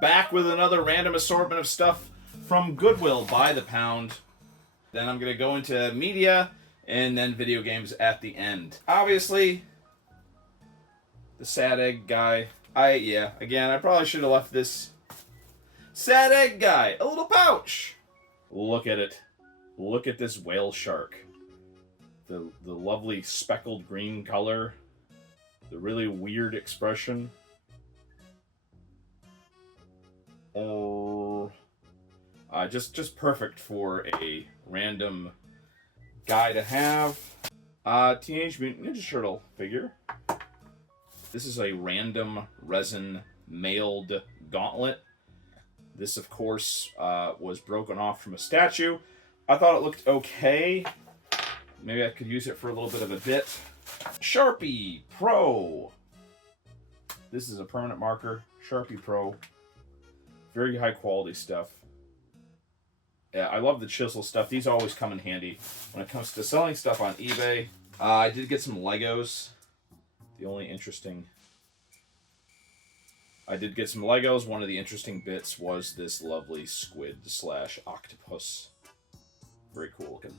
Back with another random assortment of stuff from Goodwill by the pound. Then I'm going to go into media and then video games at the end. Obviously, the sad egg guy. Again, I probably should have left this sad egg guy. A little pouch. Look at it. Look at this whale shark. The lovely speckled green color. The really weird expression. Just perfect for a random guy to have. Teenage Mutant Ninja Turtle figure. This is a random resin mailed gauntlet. This, of course, was broken off from a statue. I thought it looked okay. Maybe I could use it for a little bit of a bit. Sharpie Pro. This is a permanent marker. Sharpie Pro. Very high quality stuff. Yeah, I love the chisel stuff. These always come in handy when it comes to selling stuff on eBay. I did get some Legos. I did get some Legos. One of the interesting bits was this lovely squid / octopus. Very cool looking.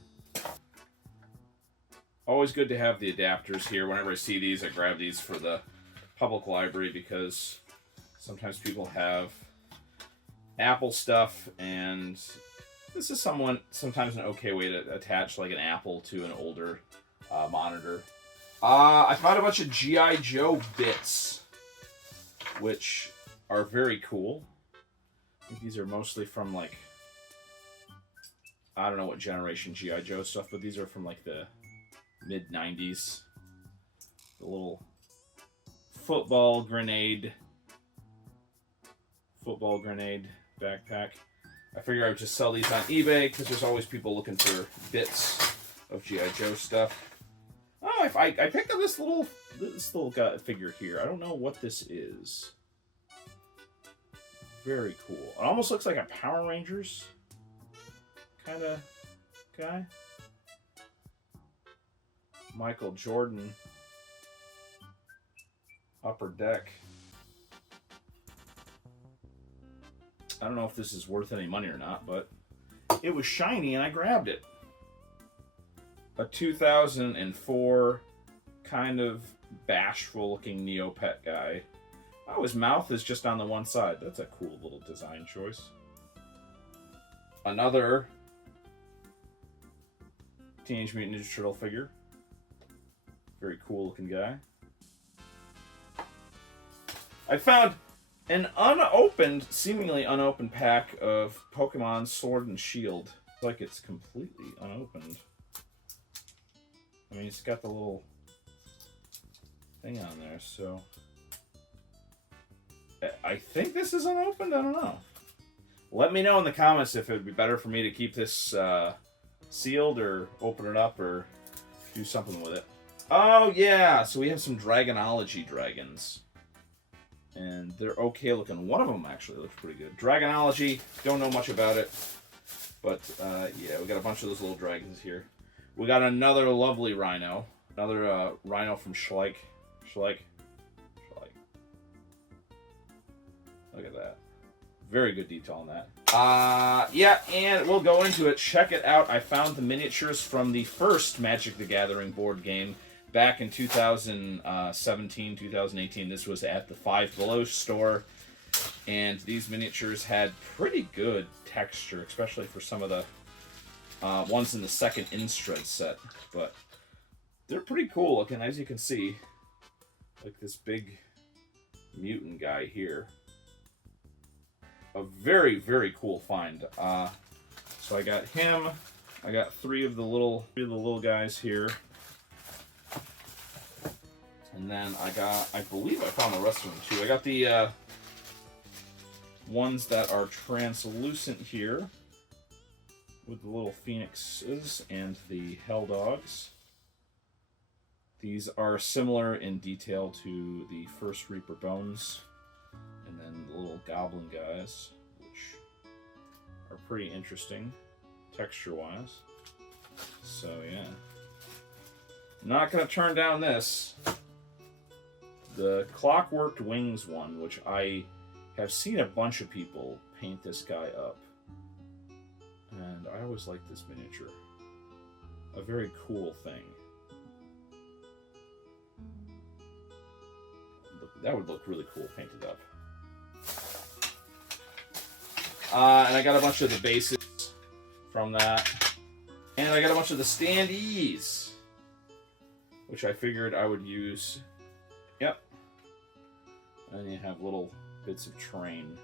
Always good to have the adapters here. Whenever I see these, I grab these for the public library because sometimes people have Apple stuff, and this is sometimes an okay way to attach like an Apple to an older monitor. I found a bunch of G.I. Joe bits, which are very cool. I think these are mostly from like, I don't know what generation G.I. Joe stuff, but these are from like the mid-90s. The little football grenade backpack. I figure I would just sell these on eBay because there's always people looking for bits of G.I. Joe stuff. Oh, I picked up this little figure here. I don't know what this is. Very cool. It almost looks like a Power Rangers kind of guy. Michael Jordan. Upper Deck. I don't know if this is worth any money or not, but it was shiny and I grabbed it. A 2004 kind of bashful looking Neopet guy. Oh, his mouth is just on the one side. That's a cool little design choice. Another Teenage Mutant Ninja Turtle figure. Very cool looking guy. I found an seemingly unopened pack of Pokemon Sword and Shield. It's like it's completely unopened. I mean, it's got the little thing on there, so I think this is unopened. I don't know. Let me know in the comments if it would be better for me to keep this sealed or open it up or do something with it. Oh, yeah. So we have some Dragonology dragons. And they're okay looking. One of them actually looks pretty good. Dragonology, don't know much about it. But, yeah, we got a bunch of those little dragons here. We got another lovely rhino. Another rhino from Schleich. Schleich. Look at that. Very good detail on that. Yeah, and we'll go into it. Check it out. I found the miniatures from the first Magic the Gathering board game back in 2017, 2018. This was at the Five Below store. And these miniatures had pretty good texture, especially for some of the ones in the second Instred set. But they're pretty cool looking, as you can see. Like this big mutant guy here. A very, very cool find. So I got him. I got three of the little guys here. And then I believe I found the rest of them too. I got the ones that are translucent here with the little phoenixes and the hell dogs. These are similar in detail to the first Reaper Bones. And then the little goblin guys, which are pretty interesting texture-wise. So, yeah. Not going to turn down this. The Clockworked Wings one, which I have seen a bunch of people paint this guy up. And I always like this miniature. A very cool thing. That would look really cool painted up. And I got a bunch of the bases from that. And I got a bunch of the standees, which I figured I would use. Yep. And you have little bits of terrain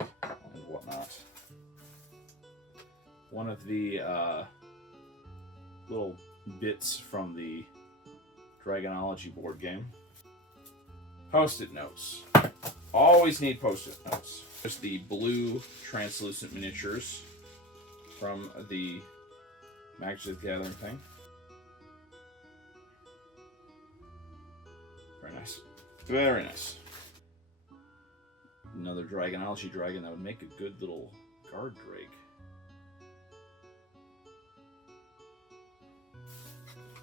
and whatnot. One of the little bits from the Dragonology board game. Post-it notes. Always need post-it notes. There's the blue translucent miniatures from the Magic the Gathering thing. Very nice. Very nice. Another Dragonology dragon that would make a good little guard drake.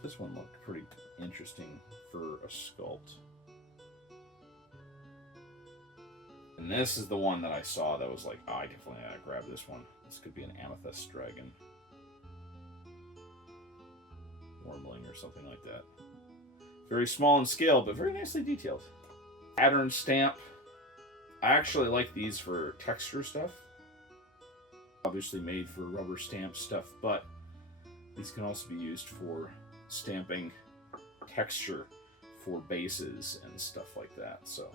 This one looked pretty interesting for a sculpt. And this is the one that I saw that was like, oh, I definitely gotta grab this one. This could be an amethyst dragon. Wormling or something like that. Very small in scale, but very nicely detailed. Pattern stamp. I actually like these for texture stuff. Obviously made for rubber stamp stuff, but these can also be used for stamping texture for bases and stuff like that. So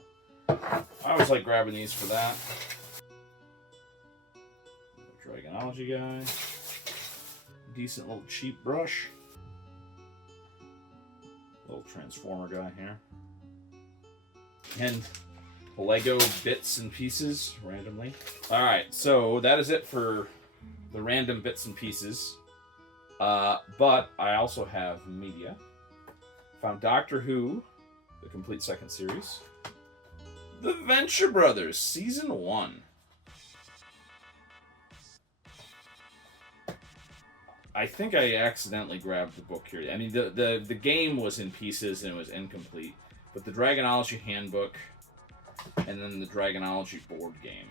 I always like grabbing these for that. Dragonology guy. Decent little cheap brush. Little transformer guy here. And Lego bits and pieces randomly. Alright, so that is it for the random bits and pieces. But I also have media. Found Doctor Who, the complete second series. The Venture Brothers, Season 1. I think I accidentally grabbed the book here. I mean, the game was in pieces and it was incomplete. But the Dragonology Handbook and then the Dragonology board game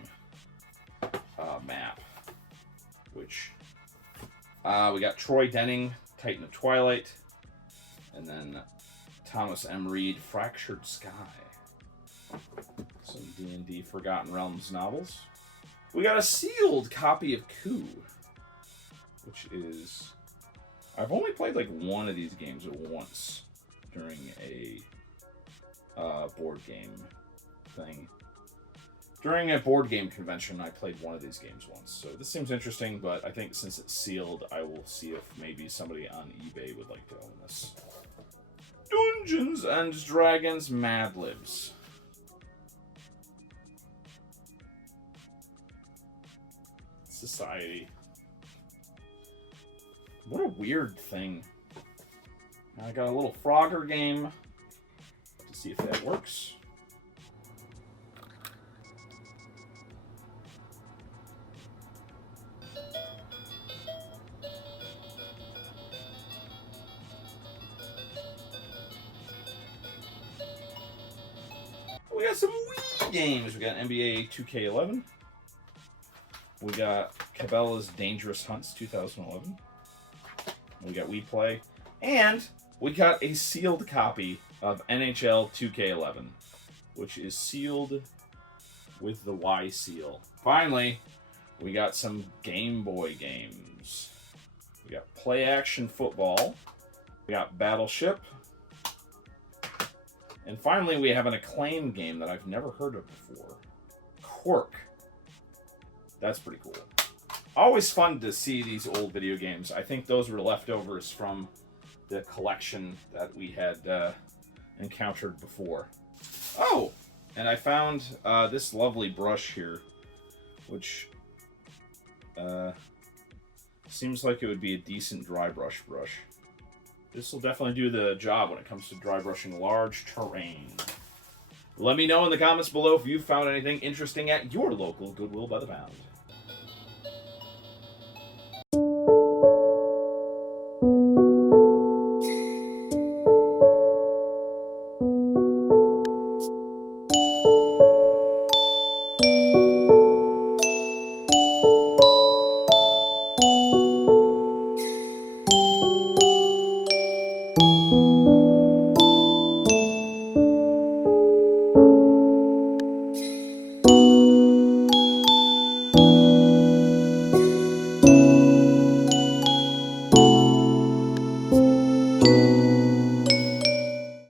map. Which, we got Troy Denning, Titan of Twilight. And then Thomas M. Reed, Fractured Sky. Some D&D Forgotten Realms novels. We got a sealed copy of Coup, which is... I've only played like one of these games once during a board game thing. During a board game convention, I played one of these games once. So this seems interesting, but I think since it's sealed, I will see if maybe somebody on eBay would like to own this. Dungeons and Dragons Mad Libs. Society. What a weird thing. I got a little Frogger game to see if that works. We got some Wii games. We got NBA 2K11. We got Cabela's Dangerous Hunts 2011. We got Wii Play. And we got a sealed copy of NHL 2K11, which is sealed with the Y seal. Finally, we got some Game Boy games. We got Play Action Football. We got Battleship. And finally, we have an Acclaim game that I've never heard of before. Quirk. That's pretty cool. Always fun to see these old video games. I think those were leftovers from the collection that we had encountered before. Oh! And I found this lovely brush here, which seems like it would be a decent dry brush. This will definitely do the job when it comes to dry brushing large terrain. Let me know in the comments below if you found anything interesting at your local Goodwill by the pound.